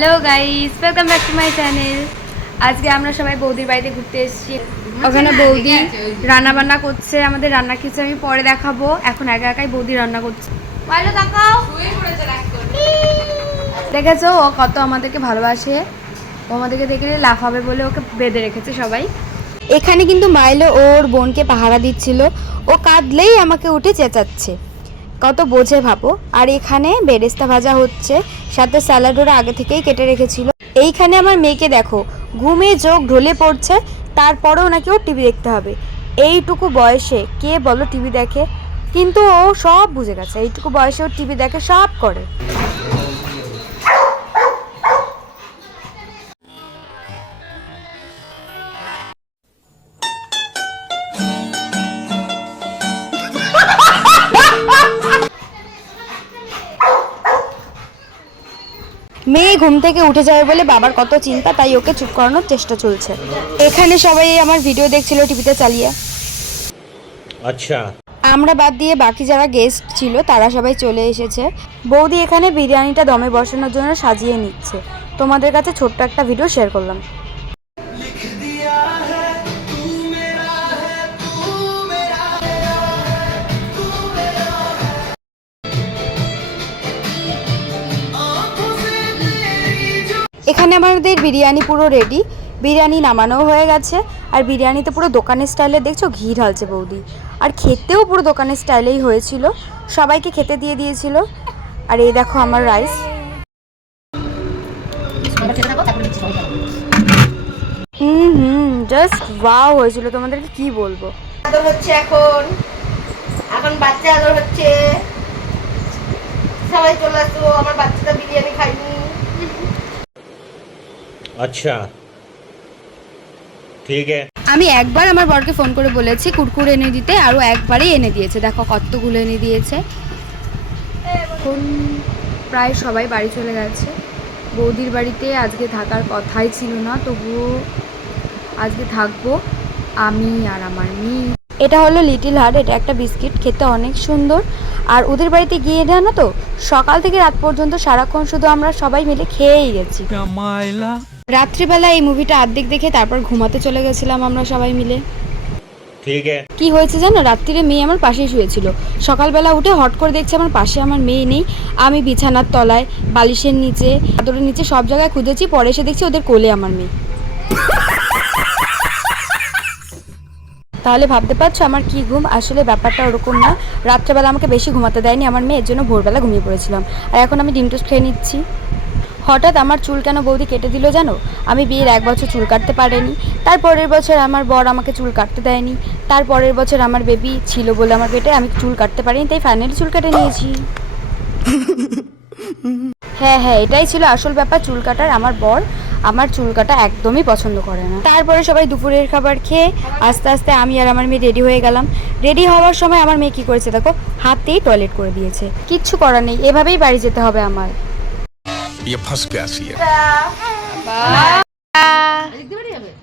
Hello guys, welcome back to my channel. আজকে আমরা সবাই বৌদির বাড়িতে ঘুরতে এসেছি। ওখানে বৌদি রান্না বান্না করছে। আমাদের রান্না কিছু আমি পরে দেখাবো। এখন একা একাই বৌদি রান্না করছে। দেখেছো ও কত আমাদেরকে ভালোবাসে। ও আমাদেরকে দেখলে লাফাবে বলে ওকে বেঁধে রেখেছে সবাই। এখানে কিন্তু মাইলো ওর বোনকে পাহারা দিচ্ছিল। ও কাঁদলেই আমাকে উঠে চেঁচাচ্ছে, কত বোঝে ভাবো। আর এখানে বেরেস্তা ভাজা হচ্ছে, সাথে স্যালাড ওরা আগে থেকেই কেটে রেখেছিল। এইখানে আমার মেয়েকে দেখো, ঘুমে চোখ ঢলে পড়ছে, তারপরেও নাকি ওর টিভি দেখতে হবে। এইটুকু বয়সে কে বলো টিভি দেখে? কিন্তু ও সব বুঝে গেছে, এইটুকু বয়সে ওর টিভি দেখে, সব করে। মেয়ে ঘুম থেকে উঠে যাবে বলে বাবার কত চিন্তা, তাই ওকে চুপ করানোর চেষ্টা চলছে। এখানে সবাই আমার ভিডিও দেখছিল টিভিতে চালিয়ে। আচ্ছা, আমরা বাদ দিয়ে বাকি যারা গেস্ট ছিল তারা সবাই চলে এসেছে। বৌদি এখানে বিরিয়ানিটা দমে বসানোর জন্য সাজিয়ে নিচ্ছে। তোমাদের কাছে ছোট্ট একটা ভিডিও শেয়ার করলাম। এখানে আমাদের বিরিয়ানি পুরো রেডি। বিরিয়ানি নামানোও হয়ে গেছে। আর বিরিয়ানিতে পুরো দোকানের স্টাইলে দেখছো ঘি ঢালছে বৌদি। আর খেতেও পুরো দোকানের স্টাইলেই হয়েছিল। সবাইকে খেতে দিয়ে দিয়েছিল। আর এই দেখো আমার রাইস। জাস্ট ওয়াও হয়েছিল, তোমাদেরকে কি বলবো। আদর হচ্ছে এখন এখন বাচ্চা আদর হচ্ছে। সবাই চলে আসো, আমার বাচ্চাটা বিরিয়ানি খায়নি। আচ্ছা, ঠিক আছে। আমি একবার আমার বরকে ফোন করে বলেছি কুরকুরে এনে দিতে, আরও একবারেই এনে দিয়েছে। দেখো কতগুলো এনে দিয়েছে। এখন প্রায় সবাই বাড়ি চলে গেছে। বৌদির বাড়িতে আজকে থাকার কথাই ছিল না, তবুও আজকে থাকবো আমি আর আমার মেয়ে। এটা হলো লিটিল হার্ট, এটা একটা বিস্কিট, খেতে অনেক সুন্দর। আর ওদের বাড়িতে গিয়ে জানো তো, সকাল থেকে রাত পর্যন্ত সারাক্ষণ শুধু আমরা সবাই মিলে খেয়েই গেছি। রাত্রিবেলা এই মুভিটা অর্ধেক দেখে তারপর ঘুমাতে চলে গেছিলাম আমরা সবাই মিলে। ঠিক আছে। কি হয়েছে জানো, রাত্রিরে মেয়ে আমার পাশেই শুয়েছিল। সকালবেলা উঠে হট করে দেখছি আমার পাশে আমার মেয়ে নেই। আমি বিছানার তলায়, বালিশের নিচে, চাদরের নিচে সব জায়গায় খুঁজেছি। পরে এসে দেখছি ওদের কোলে আমার মেয়ে। তাহলে ভাবতে পারছো আমার কি ঘুম। আসলে ব্যাপারটা ওরকম না। রাত্রেবেলা আমাকে বেশি ঘুমাতে দেয়নি আমার মেয়ে, এর জন্য ভোরবেলা ঘুমিয়ে পড়েছিলাম। আর এখন আমি ডিম টোস্ট খেয়ে নিচ্ছি। হঠাৎ আমার চুল কেন বৌদি কেটে দিল জানো? আমি বিয়ের 1 বছর চুল কাটতে পারিনি। তারপরের বছর আমার বর আমাকে চুল কাটতে দেয়নি। তারপরের বছর আমার বেবি ছিল বলে আমার পেটে আমি চুল কাটতে পারিনি, তাই ফাইনালি চুল কেটে নিয়েছি। হ্যাঁ হ্যাঁ, এটাই ছিল আসল ব্যাপার চুল কাটার। আমার বর আমার চুল কাটা একদমই পছন্দ করে না। তারপরে সবাই দুপুরের খাবার খেয়ে আস্তে আস্তে আমি আর আমার মেয়ে রেডি হয়ে গেলাম। রেডি হওয়ার সময় আমার মেয়ে কী করেছে দেখো, হাতেই টয়লেট করে দিয়েছে। কিচ্ছু করার নেই, এভাবেই বাড়ি যেতে হবে আমার।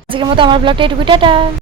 আজকের মতো আমার ব্লগটা এটুকুই, টাটা।